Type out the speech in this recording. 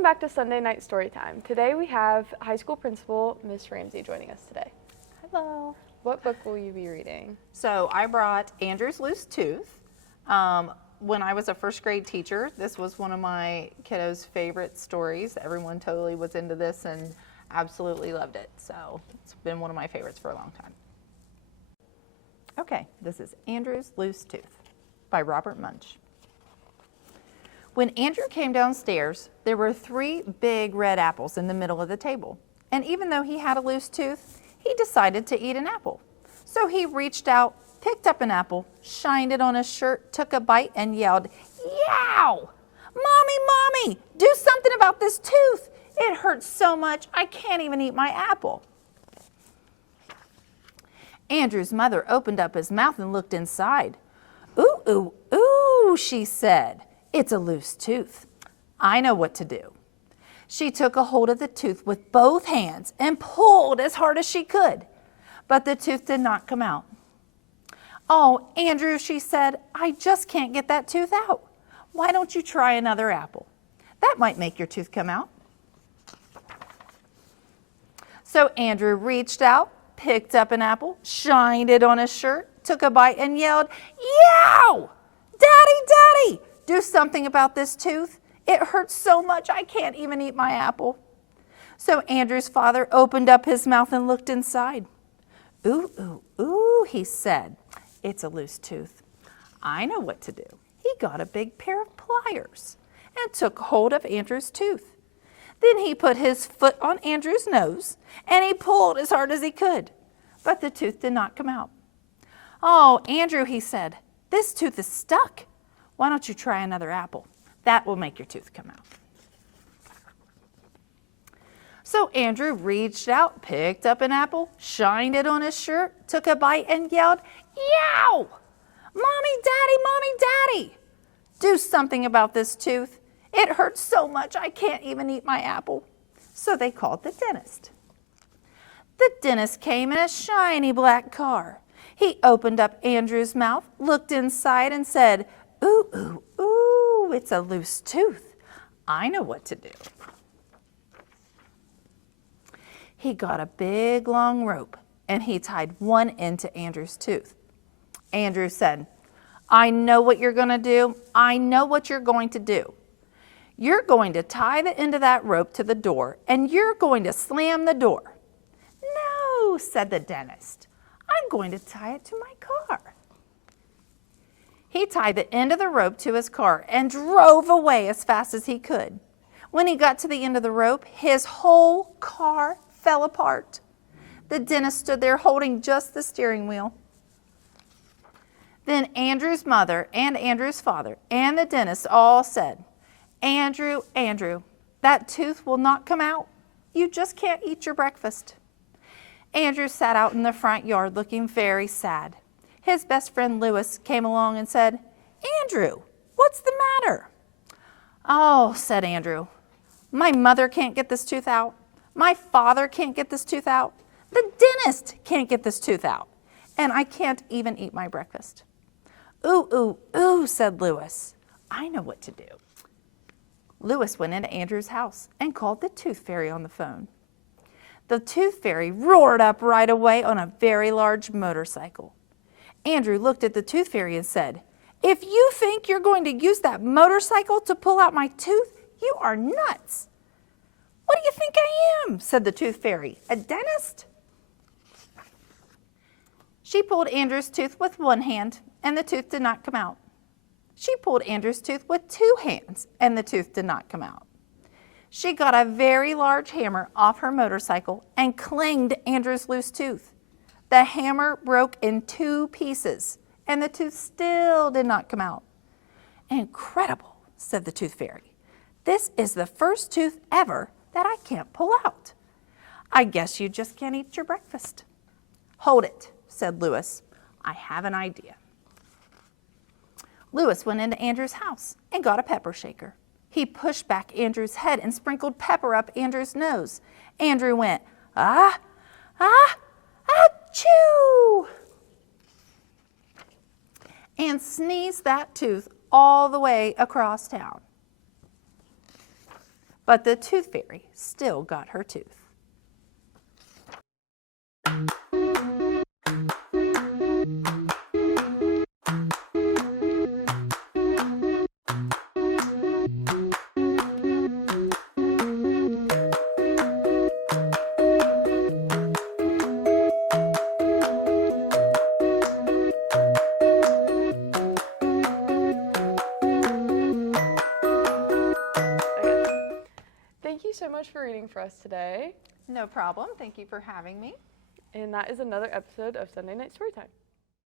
Welcome back to Sunday Night Storytime. Today we have high school principal Miss Ramsey joining us today. Hello. What book will you be reading? So I brought Andrew's Loose Tooth. When I was a first grade teacher, this was one of my kiddos' favorite stories. Everyone totally was into this and absolutely loved it. So it's been one of my favorites for a long time. Okay, this is Andrew's Loose Tooth by Robert Munch. When Andrew came downstairs, there were 3 big red apples in the middle of the table. And even though he had a loose tooth, he decided to eat an apple. So he reached out, picked up an apple, shined it on his shirt, took a bite, and yelled, "Yow! Mommy, Mommy, do something about this tooth. It hurts so much, I can't even eat my apple." Andrew's mother opened up his mouth and looked inside. "Ooh, ooh, ooh," she said. "It's a loose tooth. I know what to do." She took a hold of the tooth with both hands and pulled as hard as she could, but the tooth did not come out. "Oh, Andrew," she said, "I just can't get that tooth out. Why don't you try another apple? That might make your tooth come out." So Andrew reached out, picked up an apple, shined it on his shirt, took a bite, and yelled, "Yow! Daddy, Daddy, do something about this tooth. It hurts so much I can't even eat my apple." So Andrew's father opened up his mouth and looked inside. "Ooh, ooh, ooh," he said. "It's a loose tooth. I know what to do." He got a big pair of pliers and took hold of Andrew's tooth. Then he put his foot on Andrew's nose and he pulled as hard as he could, but the tooth did not come out. "Oh, Andrew," he said, "this tooth is stuck. Why don't you try another apple? That will make your tooth come out." So Andrew reached out, picked up an apple, shined it on his shirt, took a bite, and yelled, "Yow! Mommy, Daddy, do something about this tooth. It hurts so much I can't even eat my apple." So they called the dentist. The dentist came in a shiny black car. He opened up Andrew's mouth, looked inside, and said, "Ooh, ooh, ooh, it's a loose tooth. I know what to do." He got a big long rope and he tied one end to Andrew's tooth. Andrew said, "I know what you're going to do. I know what you're going to do. You're going to tie the end of that rope to the door and you're going to slam the door." "No," said the dentist. "I'm going to tie it to my car." He tied the end of the rope to his car and drove away as fast as he could. When he got to the end of the rope, his whole car fell apart. The dentist stood there holding just the steering wheel. Then Andrew's mother and Andrew's father and the dentist all said, "Andrew, Andrew, that tooth will not come out. You just can't eat your breakfast." Andrew sat out in the front yard looking very sad. His best friend Lewis came along and said, "Andrew, what's the matter?" "Oh," said Andrew, "my mother can't get this tooth out. My father can't get this tooth out. The dentist can't get this tooth out. And I can't even eat my breakfast." "Ooh, ooh, ooh," said Lewis. "I know what to do." Lewis went into Andrew's house and called the tooth fairy on the phone. The tooth fairy roared up right away on a very large motorcycle. Andrew looked at the tooth fairy and said, "If you think you're going to use that motorcycle to pull out my tooth, you are nuts." "What do you think I am?" said the tooth fairy. "A dentist?" She pulled Andrew's tooth with one hand, and the tooth did not come out. She pulled Andrew's tooth with 2 hands, and the tooth did not come out. She got a very large hammer off her motorcycle and clanged Andrew's loose tooth. The hammer broke in 2 pieces, and the tooth still did not come out. "Incredible," said the tooth fairy. "This is the first tooth ever that I can't pull out. I guess you just can't eat your breakfast." "Hold it," said Lewis. "I have an idea." Lewis went into Andrew's house and got a pepper shaker. He pushed back Andrew's head and sprinkled pepper up Andrew's nose. Andrew went, "Ah, ah, achoo!" and sneezed that tooth all the way across town. but the tooth fairy still got her tooth. Thank you so much for reading for us today. No problem. Thank you for having me. And that is another episode of Sunday Night Storytime.